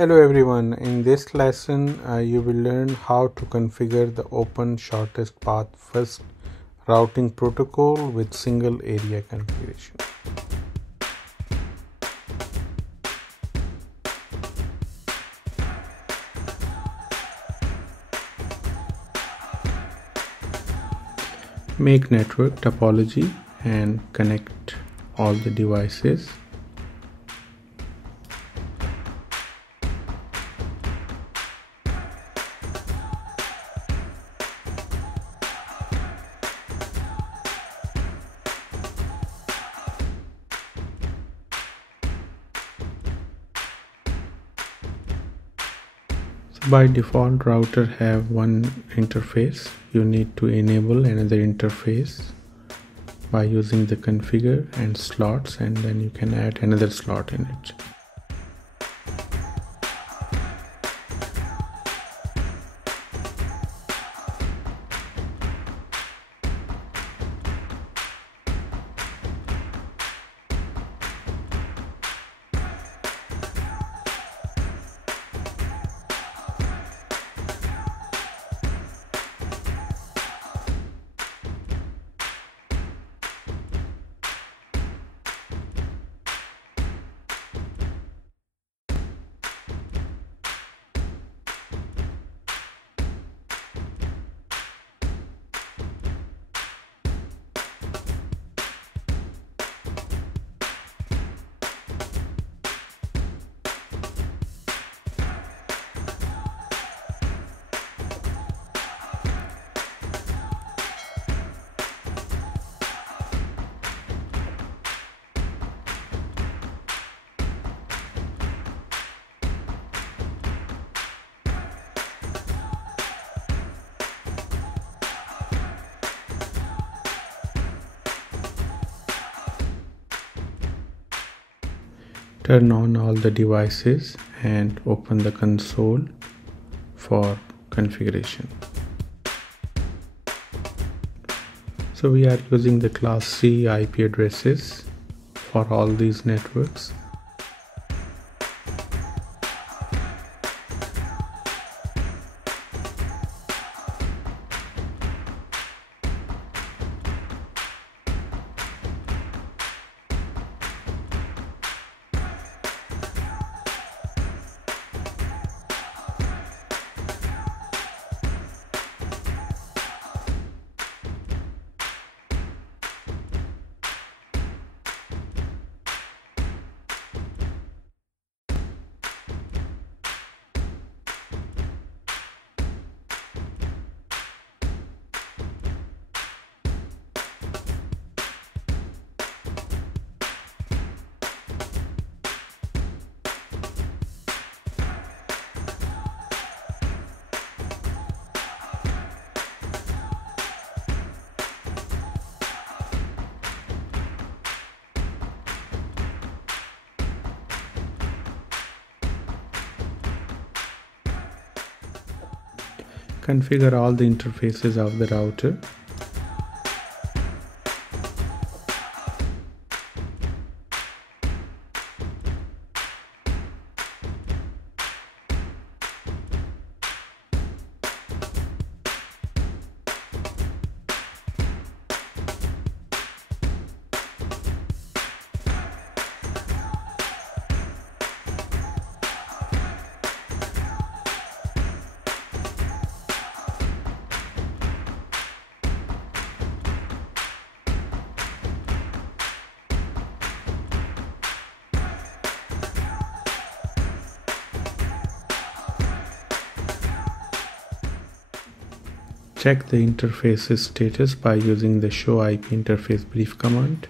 Hello everyone, in this lesson you will learn how to configure the open shortest path first routing protocol with single area configuration. Make network topology and connect all the devices. By default, router have one interface. You need to enable another interface by using the configure and slots, and then you can add another slot in it. Turn on all the devices and open the console for configuration. So we are using the class C IP addresses for all these networks. Configure all the interfaces of the router. Check the interface's status by using the show IP interface brief command.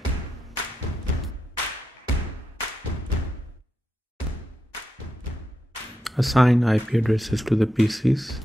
Assign IP addresses to the PCs.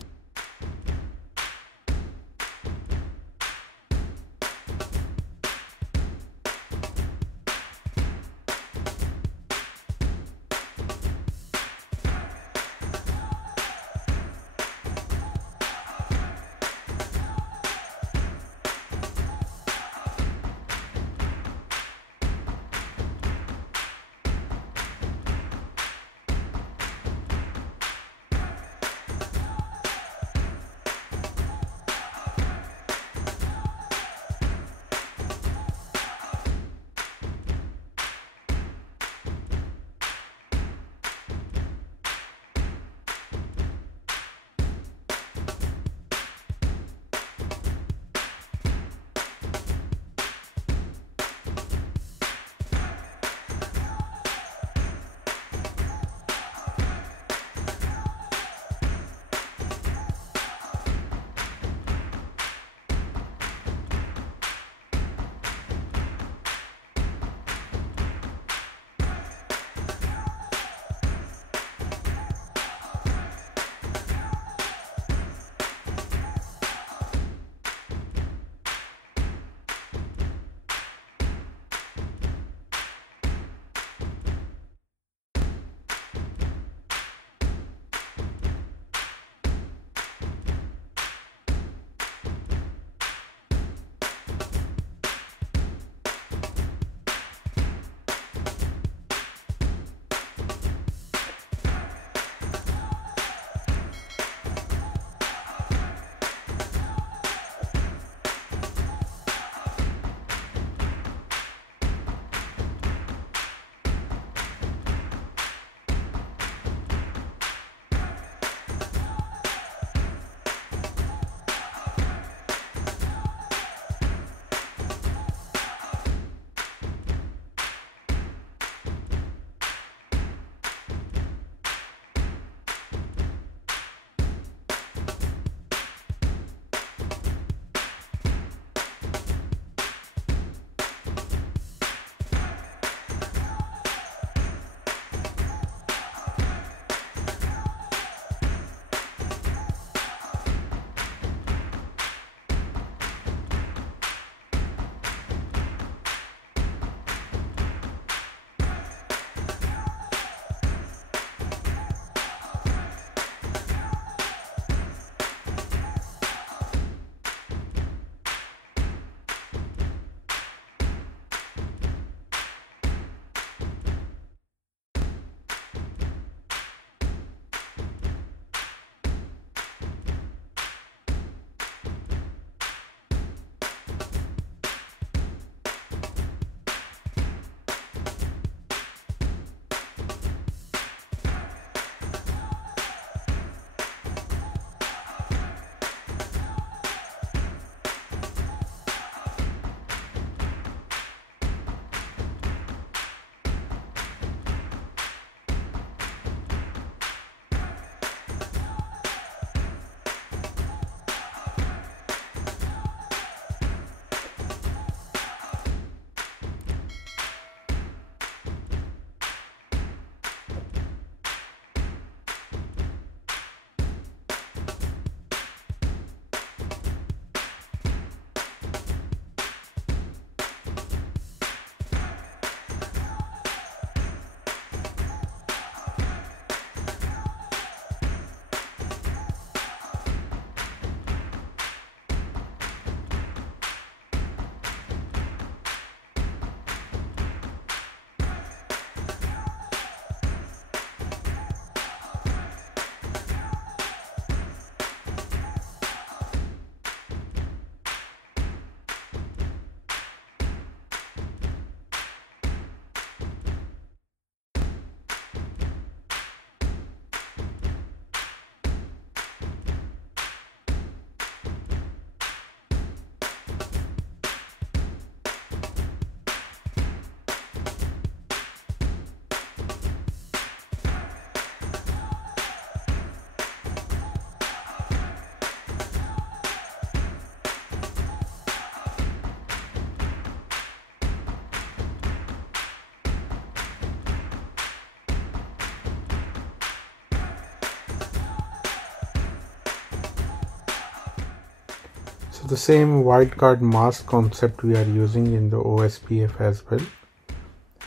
So the same wildcard mask concept we are using in the OSPF as well,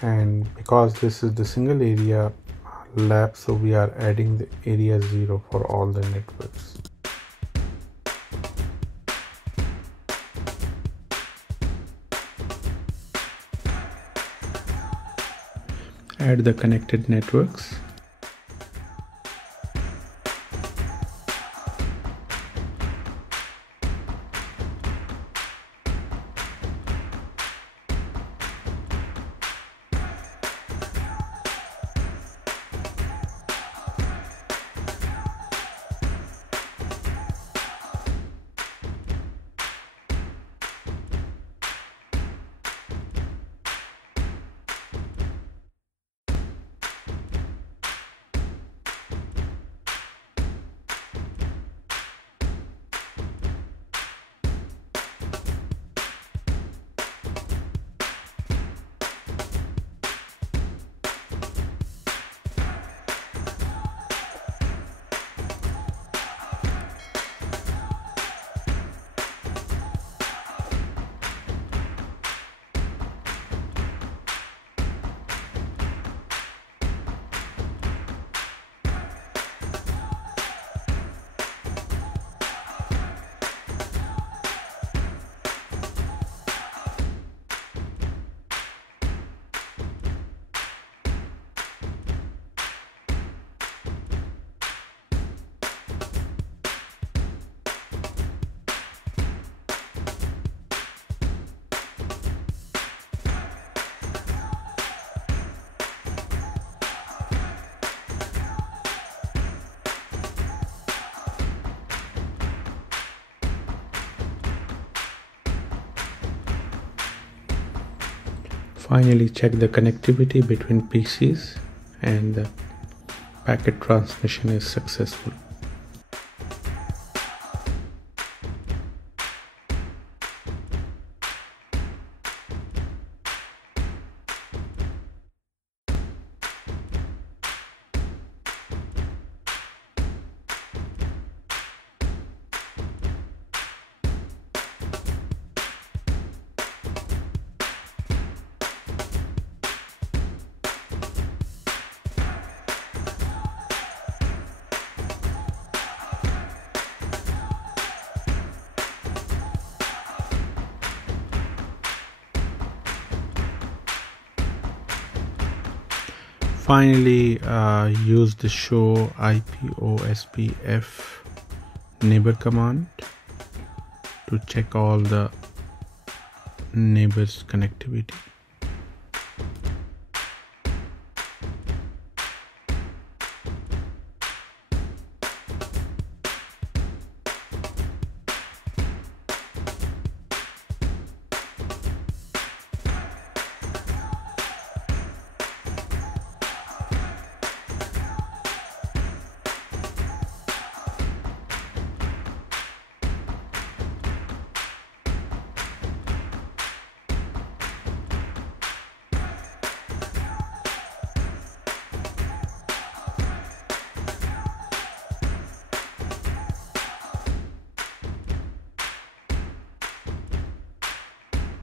and because this is the single area lab, so we are adding the area 0 for all the networks. Add the connected networks. Finally, check the connectivity between PCs and the packet transmission is successful. Finally, use the show IP OSPF neighbor command to check all the neighbors connectivity.